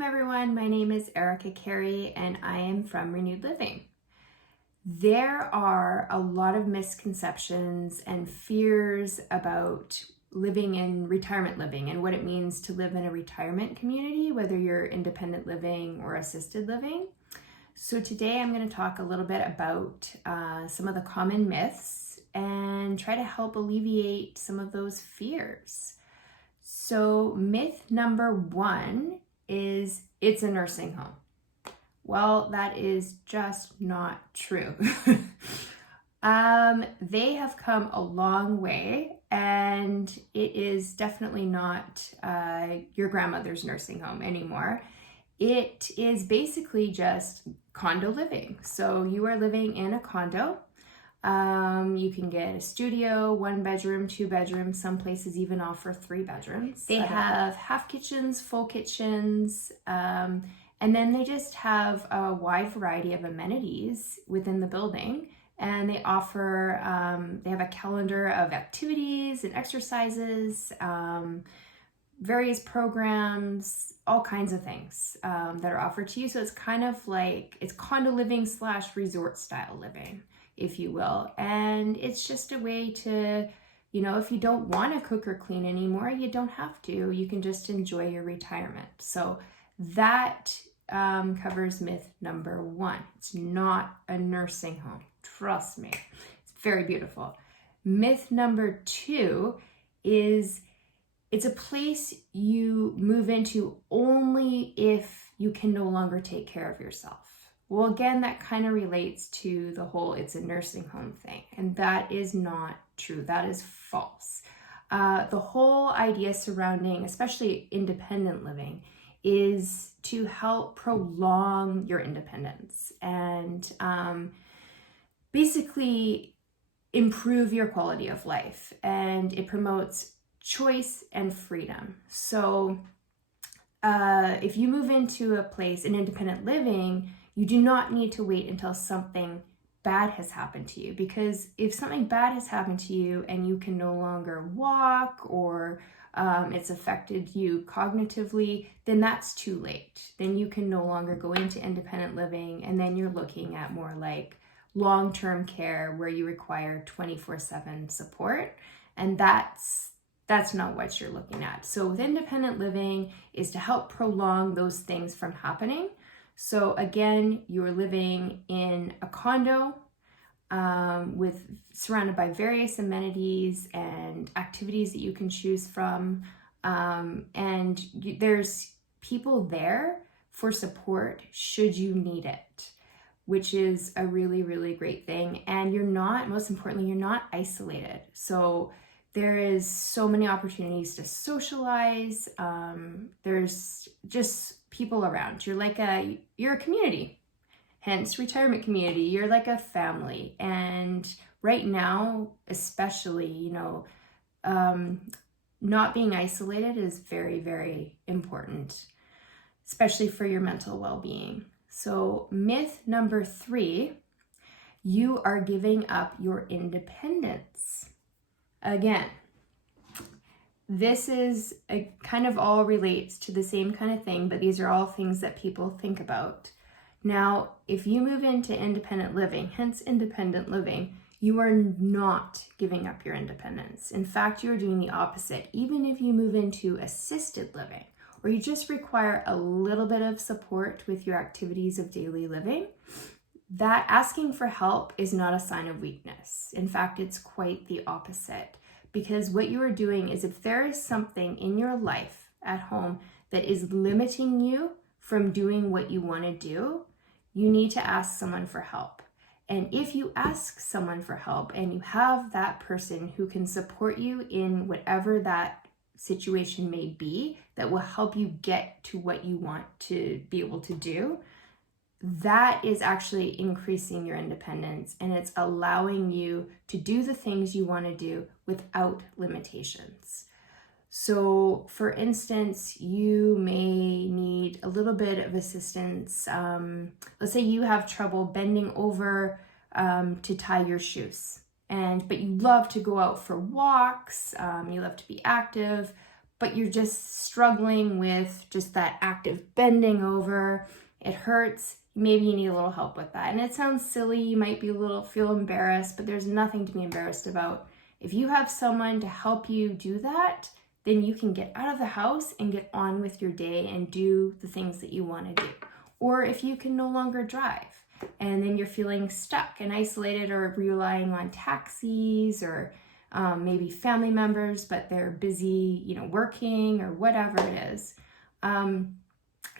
Welcome everyone, my name is Erica Carey and I am from Renewed Living. There are a lot of misconceptions and fears about living in retirement living and what it means to live in a retirement community, whether you're independent living or assisted living. So today I'm going to talk a little bit about some of the common myths and try to help alleviate some of those fears. So myth number one is it's a nursing home. Well, that is just not true. They have come a long way, and it is definitely not your grandmother's nursing home anymore. It is basically just condo living. So you are living in a condo. You can get a studio, 1 bedroom, 2 bedrooms. Some places even offer 3 bedrooms. They have half kitchens, full kitchens, and then they just have a wide variety of amenities within the building. And they offer, they have a calendar of activities and exercises, various programs, all kinds of things that are offered to you. So it's kind of like, it's condo living / resort style living, if you will. And it's just a way to, if you don't want to cook or clean anymore, you don't have to. You can just enjoy your retirement. So that covers myth number one. It's not a nursing home. Trust me. It's very beautiful. Myth number two is it's a place you move into only if you can no longer take care of yourself. Well, again, that kind of relates to the whole it's a nursing home thing, and that is not true. That is false. The whole idea surrounding, especially independent living, is to help prolong your independence and basically improve your quality of life, and it promotes choice and freedom. So if you move into a place in independent living, you do not need to wait until something bad has happened to you, because if something bad has happened to you and you can no longer walk or it's affected you cognitively, then that's too late. Then you can no longer go into independent living, and then you're looking at more like long-term care where you require 24/7 support, and that's not what you're looking at. So with independent living is to help prolong those things from happening. So again, you're living in a condo surrounded by various amenities and activities that you can choose from. There's people there for support should you need it, which is a really, really great thing. And most importantly, you're not isolated. So there is so many opportunities to socialize. There's just people around. You're a community, hence retirement community. You're like a family. And right now, especially, not being isolated is very, very important, especially for your mental well-being. So myth number 3, you are giving up your independence. Again, this is kind of all relates to the same kind of thing, but these are all things that people think about. Now, if you move into independent living, hence independent living, you are not giving up your independence. In fact, you're doing the opposite. Even if you move into assisted living, or you just require a little bit of support with your activities of daily living, that asking for help is not a sign of weakness. In fact, it's quite the opposite. Because what you are doing is, if there is something in your life at home that is limiting you from doing what you want to do, you need to ask someone for help. And if you ask someone for help and you have that person who can support you in whatever that situation may be, that will help you get to what you want to be able to do, that is actually increasing your independence, and it's allowing you to do the things you want to do without limitations. So for instance, you may need a little bit of assistance. Let's say you have trouble bending over to tie your shoes, but you love to go out for walks, you love to be active, but you're just struggling with just that active bending over. It hurts. Maybe you need a little help with that. And it sounds silly. You might be feel embarrassed, but there's nothing to be embarrassed about. If you have someone to help you do that, then you can get out of the house and get on with your day and do the things that you want to do. Or if you can no longer drive and then you're feeling stuck and isolated or relying on taxis or maybe family members, but they're busy, working or whatever it is,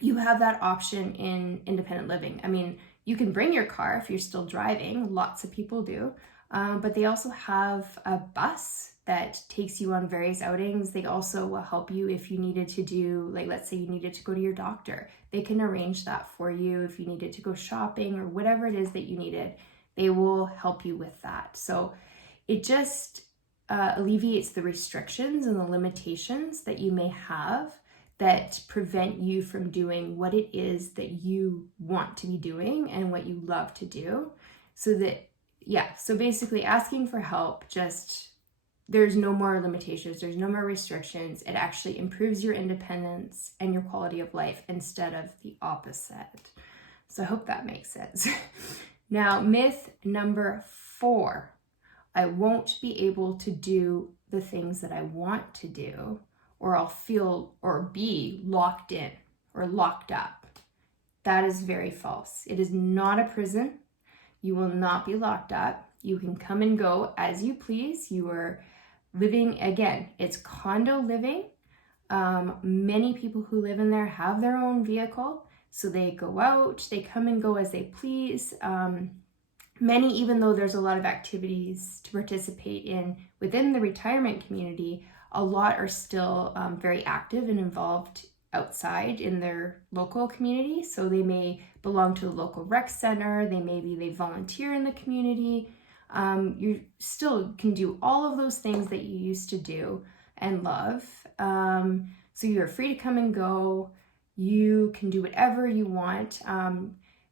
you have that option in independent living. I mean, you can bring your car if you're still driving. Lots of people do. But they also have a bus that takes you on various outings. They also will help you if you needed to do, like, let's say you needed to go to your doctor. They can arrange that for you. If you needed to go shopping or whatever it is that you needed, they will help you with that. So it just alleviates the restrictions and the limitations that you may have that prevent you from doing what it is that you want to be doing and what you love to do. So basically asking for help, there's no more limitations, there's no more restrictions. It actually improves your independence and your quality of life instead of the opposite. So I hope that makes sense. Now, myth number 4, I won't be able to do the things that I want to do, or I'll feel or be locked in or locked up. That is very false. It is not a prison. You will not be locked up. You can come and go as you please. You are living, again, it's condo living. Many people who live in there have their own vehicle. So they go out, they come and go as they please. Many, even though there's a lot of activities to participate in within the retirement community, a lot are still very active and involved outside in their local community. So they may belong to a local rec center, they volunteer in the community. You still can do all of those things that you used to do and love. So you're free to come and go. You can do whatever you want.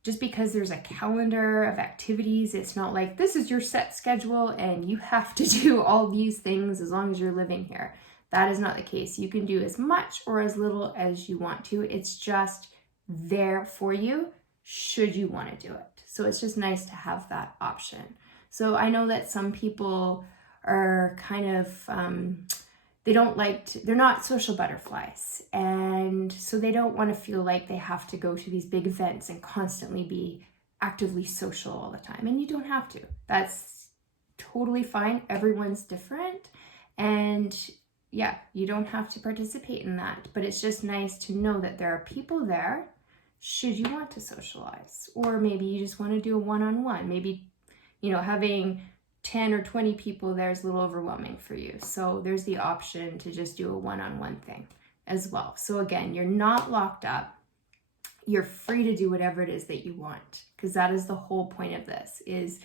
Just because there's a calendar of activities, it's not like this is your set schedule and you have to do all these things as long as you're living here. That is not the case. You can do as much or as little as you want to. It's just there for you should you want to do it. So it's just nice to have that option. So I know that some people are kind of, they're not social butterflies. And so they don't want to feel like they have to go to these big events and constantly be actively social all the time. And you don't have to. That's totally fine. Everyone's different. And yeah, you don't have to participate in that. But it's just nice to know that there are people there should you want to socialize. Or maybe you just want to do a one-on-one. Maybe, having 10 or 20 people there is a little overwhelming for you. So there's the option to just do a one-on-one thing as well. So again, you're not locked up. You're free to do whatever it is that you want, because that is the whole point of this, is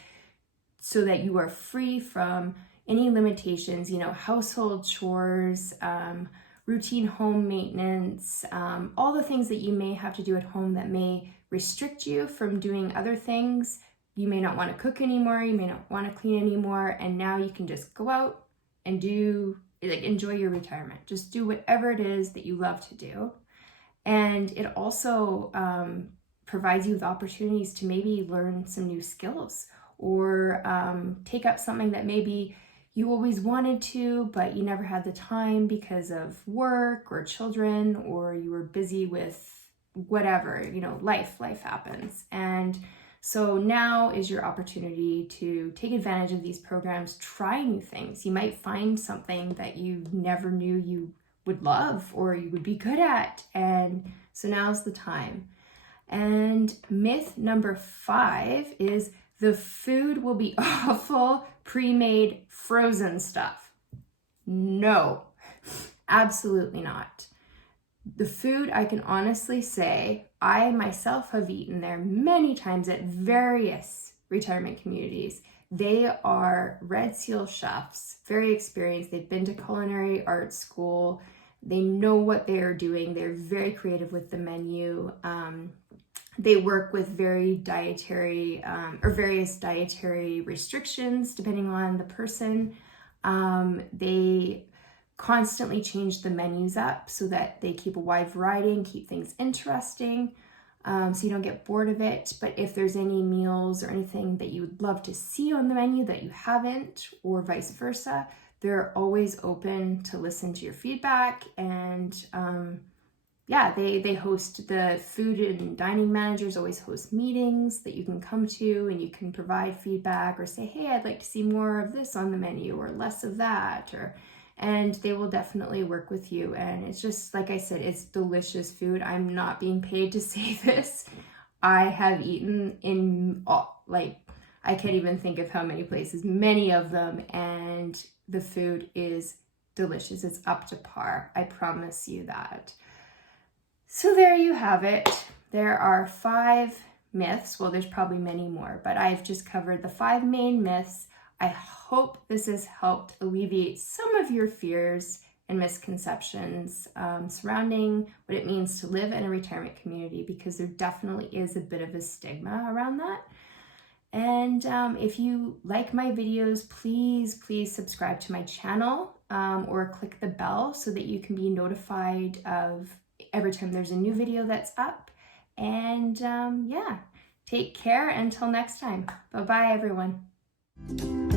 so that you are free from any limitations, household chores, routine home maintenance, all the things that you may have to do at home that may restrict you from doing other things. You may not want to cook anymore. You may not want to clean anymore. And now you can just go out and enjoy your retirement. Just do whatever it is that you love to do. And it also provides you with opportunities to maybe learn some new skills or take up something that maybe you always wanted to, but you never had the time because of work or children, or you were busy with whatever, life happens. And so now is your opportunity to take advantage of these programs, try new things. You might find something that you never knew you would love or you would be good at. And so now's the time. And myth number 5 is the food will be awful, pre-made, frozen stuff. No, absolutely not. The food, I can honestly say, I myself have eaten there many times at various retirement communities. They are Red Seal chefs, very experienced. They've been to culinary arts school. They know what they're doing. They're very creative with the menu. They work with various dietary restrictions depending on the person. They constantly change the menus up so that they keep a wide variety and keep things interesting, so you don't get bored of it. But if there's any meals or anything that you would love to see on the menu that you haven't, or vice versa, they're always open to listen to your feedback. And yeah, they host, the food and dining managers always host meetings that you can come to, and you can provide feedback or say, hey, I'd like to see more of this on the menu or less of that, and they will definitely work with you. And it's just, like I said, it's delicious food. I'm not being paid to say this. I have eaten in I can't even think of how many places, many of them, and the food is delicious. It's up to par. I promise you that. So there you have it. There are 5 myths. Well, there's probably many more, but I've just covered the 5 main myths. I hope this has helped alleviate some of your fears and misconceptions surrounding what it means to live in a retirement community, because there definitely is a bit of a stigma around that. And if you like my videos, please subscribe to my channel, or click the bell so that you can be notified of every time there's a new video that's up. And yeah, take care until next time. Bye-bye, everyone.